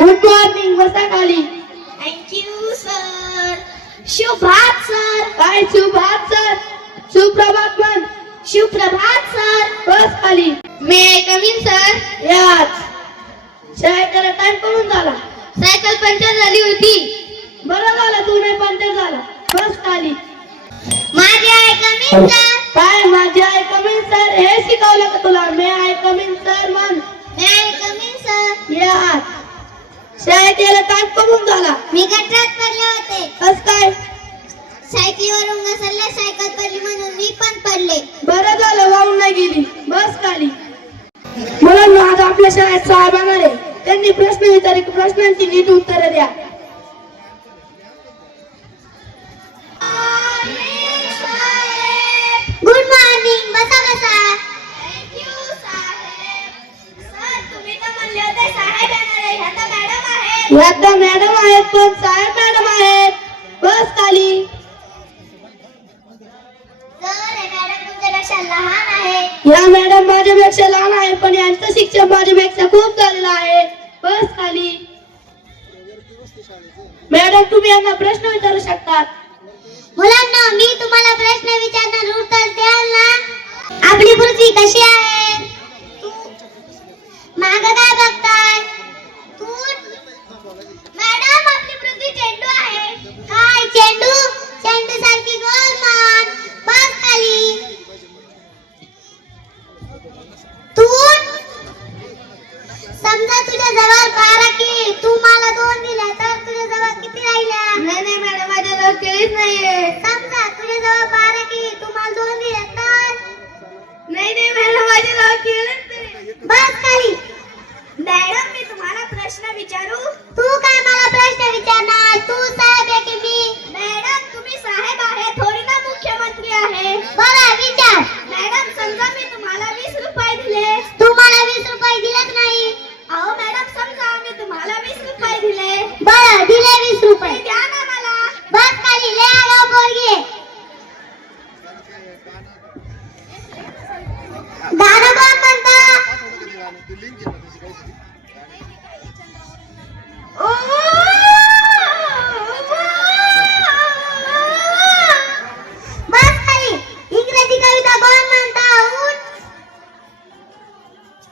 Good morning, बसा खाली. Thank you sir. शुभप्रभात सर. काय शुभप्रभात सर? सुप्रभात म्हण. शुभप्रभात सर. बस खाली. May come in sir. याच शाळेला टाइम करून झाला. सायकल पंक्चर झाली होती. बरं झालं तू नाही पंक्चर झाला. बस खाली. माझी आई कम इन सर. काय माझी आई कमीन सर हे शिकवलं का तुला? मी आई कमीन सर म्हण. मे आई कम इन सर. याच शाळेत यायला टाइम करून झाला. मी गटरात पडले होते. बस काय सायकलीवरून घसरले, सायकल पडली म्हणून मी पण पडले. बरं झालं वाहून नाही गेली. बस खाली. मुलांना आज आपल्या शाळेत साहेब येणार आहे. त्यांनी प्रश्न विचारले की प्रश्नांची नीट उत्तरं द्या. Good morning. बसा बसा. थँक्यू साहेब. सर तुम्ही तर म्हणले होते साहेब येणार आहे. ह्या तर मॅडम आहेत. यात मॅडम आहेत पण साहेब मॅडम आहेत. बस खाली. सर हे मॅडम तुमच्यापेक्षा लहान आहे. या मॅडम माझ्यापेक्षा लहान आहे पण यांचं शिक्षण माझ्यापेक्षा खूप झालेलं आहे. बस खाली. मॅडम तुम्ही यांना प्रश्न विचारू शकतात. मुलांना मी तुम्हाला प्रश्न विचारणार, उत्तर द्याल ना? आपली पृथ्वी कशी आहे? माग काय बघताय? मॅडम आपली पृथ्वी चेंडू आहे. काय चेंडू? चेंडू सारखी गोलमान. बस खाली. समजा तुझ्या जवळ 12 केळी, तू मला 2 दिल्या तर तुझ्या जवळ किती राहिल्या? नाही मॅडम माझ्याजवळ केळीच नाहीये. समजा तुझ्या जवळ 12 केळी, तू मला 2 दिल्या तर? नाही मॅडम माझ्याजवळ केळीच नाही. बस खाली. मॅडम मी तुम्हाला प्रश्न विचारू? तू काय मला प्रश्न विचारणार? तू साहेब आहे की मी? मॅडम तुम्ही साहेब आहे थोडी ना मुख्यमंत्री आहे. बरं विचार. मॅडम समजा मी तुम्हाला 20 रुपये दिले. तू मला 20 रुपये दिलेच नाही. अहो मॅडम समजा मी तुम्हाला 20 रुपये दिले. बरं दिले 20 रुपये. द्या ना मला. बस खाली. ले आगाऊ पोरगी. गाणं कोण म्हणतं? बस खाली. इंग्रजी कविता कोण म्हणतं? उठ.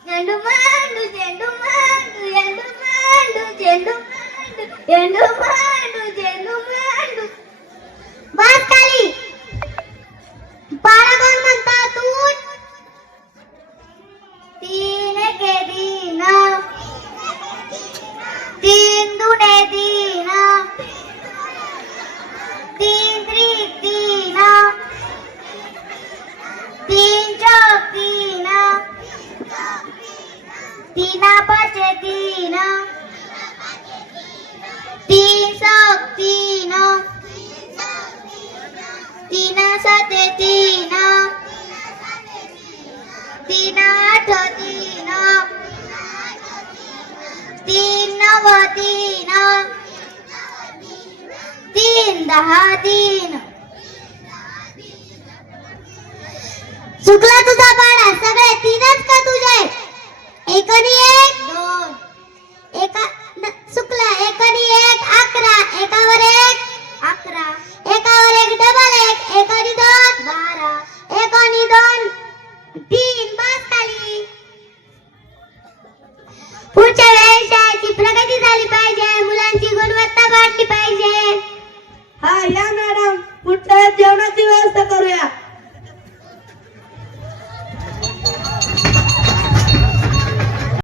झेंडू मांडू झेंडू मांडू झेंडू मांडू झेंडू मांडू झेंडू मांडू झेंडू मांडू. बस खाली. पारा कोण म्हणतं? तू उठ. 3 एके 3 3 दुने 3 3 त्रिक 3 3 चौक 3 3 पाचे 3 3 चौक 3 3 साते 3 3 आठ 3 3 नव 3 3 10 3. चुकला तुझा पाडा. सगळे 3च का तुझे? एक आणि एक 2 चुकला. एक आणि एक 11. एकावर एक 11 एकावर एक डबल एक. एक आणि 2 12 एक आणि 2 3. बस खाली. पुढच्या वेळेस शाळेची प्रगती झाली पाहिजे. मुलांची गुणवत्ता वाढली पाहिजे. हा या मॅडम पुढच्या जेवणाची व्यवस्था करूया.